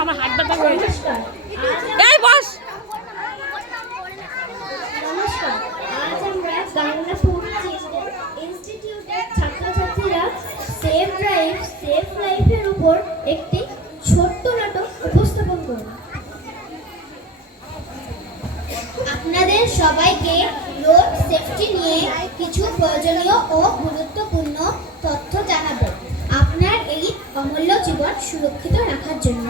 আমার হাত ব্যথা করে এই বস। নমস্কার, আজ আমরা গাঙ্গাপুর ইনস্টিটিউটের ছাত্রছাত্রীরা সেভ লাইফের উপর একটি ছোট্ট নাটক উপস্থাপন করব। আপনাদের সবাইকে রোড সেফটি নিয়ে কিছু প্রয়োজনীয় ও গুরুত্বপূর্ণ তথ্য জানাবো আপনার এই অমূল্য জীবন সুরক্ষিত রাখার জন্য।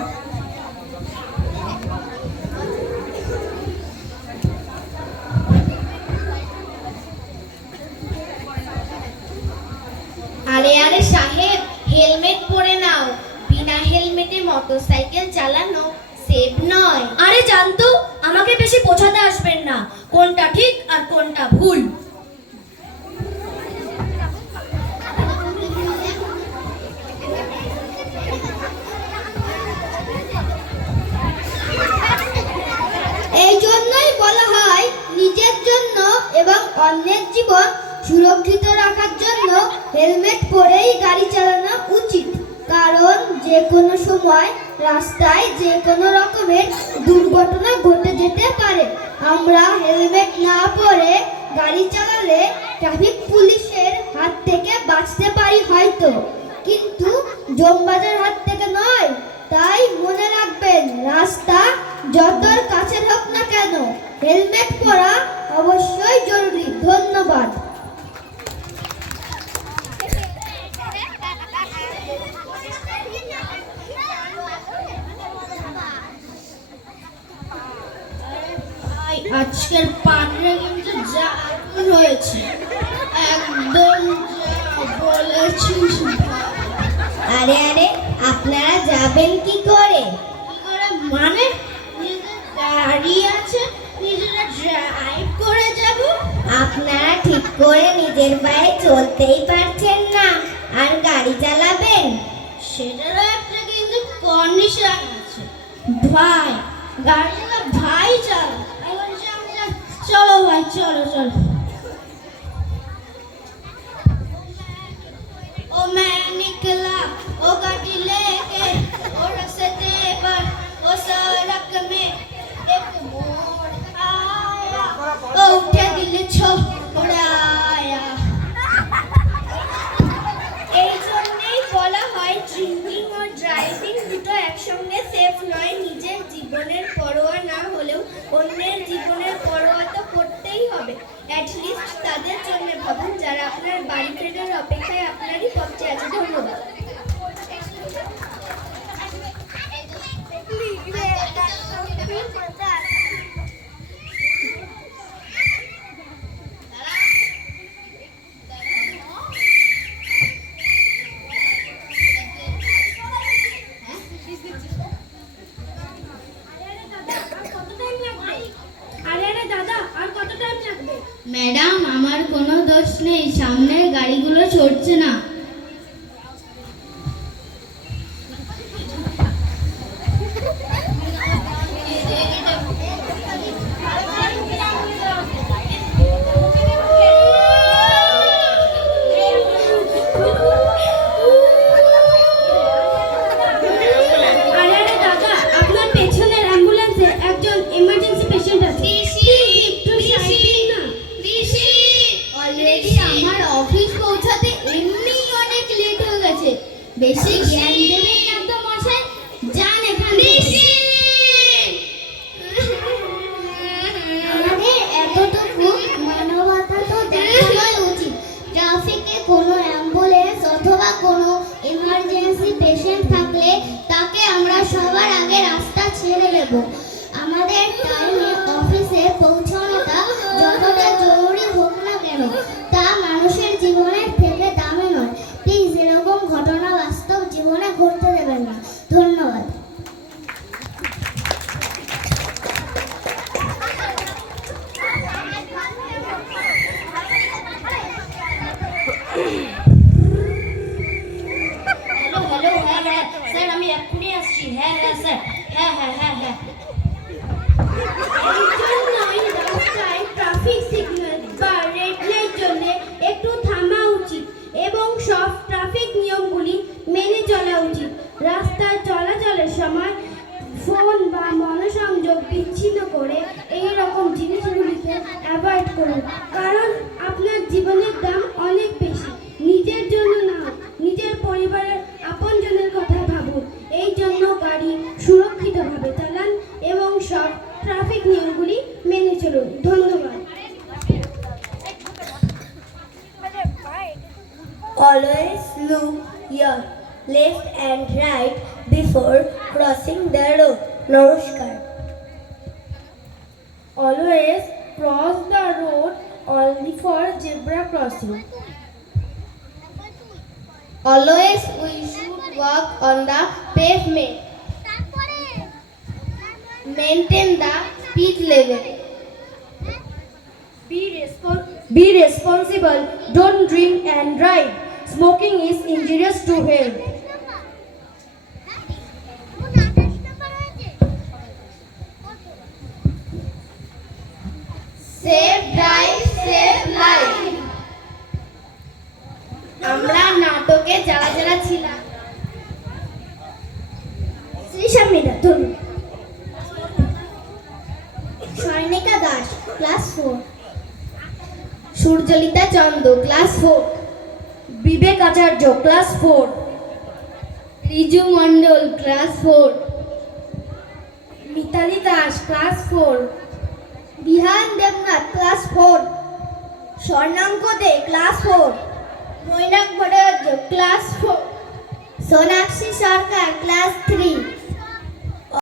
আরে আরে সাহেব, হেলমেট পরে নাও। বিনা হেলমেটে মোটরসাইকেল চালানো সেফ নয়। আরে জানতো, আমাকে বেশি বোঝাতে আসবেন না কোনটা ঠিক আর কোনটা ভুল। এই জন্যই বলা হয় নিজের জন্য এবং অন্যের জীবন সুরক্ষিত রাখার জন্য হেলমেট পরেই গাড়ি চালানো উচিত। কারণ যে কোনো সময় রাস্তায় যে কোনো রকমের দুর্ঘটনা ঘটে যেতে পারে। আমরা হেলমেট না পরে গাড়ি চালালে ট্রাফিক পুলিশের হাত থেকে বাঁচতে পারি হয়তো, কিন্তু জমবাজের হাত থেকে নয়। তাই মনে রাখবেন, রাস্তা যতর কাছে হোক না কেন হেলমেট পরা অবশ্যই জরুরি। ধন্যবাদ। আজকের পাটরে কিন্তু যা রয়েছে, একদম বলেছিস। আরে আরে, আপনারা যাবেন কি করে? মানে গাড়ি আছে, নিজেরা ড্রাইভ করে যাব। আপনারা ঠিক করে নিজের পায়ে চলতেই পারছেন না, আর গাড়ি চালাবেন? সেটারও একটা কিন্তু কন্ডিশন আছে ভাই। গাড়িটা ভাই চালা। চলো ভাই, চলো চলো। ओ मैं निकला ओ गाड़ी लेके ओ रास्ते पर ओ सड़क में एक मोड़ आया ओ उठे दिल छोड़ाया। এই জন্যই বলা হয় ড্রিঙ্কিং ও ড্রাইভিং দুটো একসঙ্গে সেফ নয়। নিজের জীবনের পরোয়া না হলেও অন্যের জীবনের পরোয়া তো করতেই হবে। অ্যাটলিস্ট তাদের জন্য ভাবুন যারা আপনার বাড়ি ফেরার অপেক্ষায় আপনারই পথে আছে। ধন্যবাদ। ম্যাডাম, আমার কোনো দোষ নেই, সামনের গাড়িগুলো চড়ছে না। বেশি জ্ঞান দেবেন না তো মশাই, যান এখান থেকে। আমাদের এতটুকু মানবতা তো দেখানোই উচিত। ট্রাফিকে কোনো অ্যাম্বুলেন্স অথবা কোনো ইমার্জেন্সি পেশেন্ট থাকলে তাকে আমরা সবার আগে রাস্তা ছেড়ে দেব। আমাদের টাইমে অফিসে পৌঁছানোটা যতটা জরুরি হোক না কেন, তা মানুষের জীবনের থেকে দামি নয়। প্লিজ এরকম ঘটনা বাস্তব জীবনে ঘটতে দেবেন না। ধন্যবাদ। হ্যালো, হ্যাঁ স্যার, আমি এক্ষুনি আসছি। হ্যাঁ স্যার, হ্যাঁ। রাস্তায় ট্রাফিক সিগন্যাল বা রেড লাইট জন্য একটু থামা উচিত এবং সব ট্রাফিক নিয়মগুলি মেনে চলা উচিত। রাস্তায় চলাচলের সময় ফোন বা মনোসংযোগ বিচ্ছিন্ন করে এই রকম জিনিসগুলিকে অ্যাভয়েড করুন, কারণ আপনার জীবনের দাম অনেক বেশি। নিজের জন্য না, নিজের পরিবারের আপনজনের কথা ভাবুন। এই জন্য গাড়ি সুরক্ষিতভাবে চালান এবং সব ট্রাফিক নিয়মগুলি মেনে চলুন। ধন্যবাদ। Always look your left and right before crossing the road. Namaskar. Always cross the road only for zebra crossing. Always we should walk on the pavement. Maintain the speed level. Be responsible. Don't drink and drive. Smoking is injurious to health. Safe drive, safe life. আমরা নাটকে যারা যারা ছিলাম শ্রীশামিরা ধরুন। সৈনিকা Das, class 4। সূর্যলিতা Chanda, class 4। বিবেক আচার্য, class 4। Riju মণ্ডল, class 4। Mitali Das, class 4। বিহান Debnath, class 4। স্বর্ণাঙ্ক দে, class 4। Mainak Bhattacharya, class 4। Sonakshi সরকার, class 3।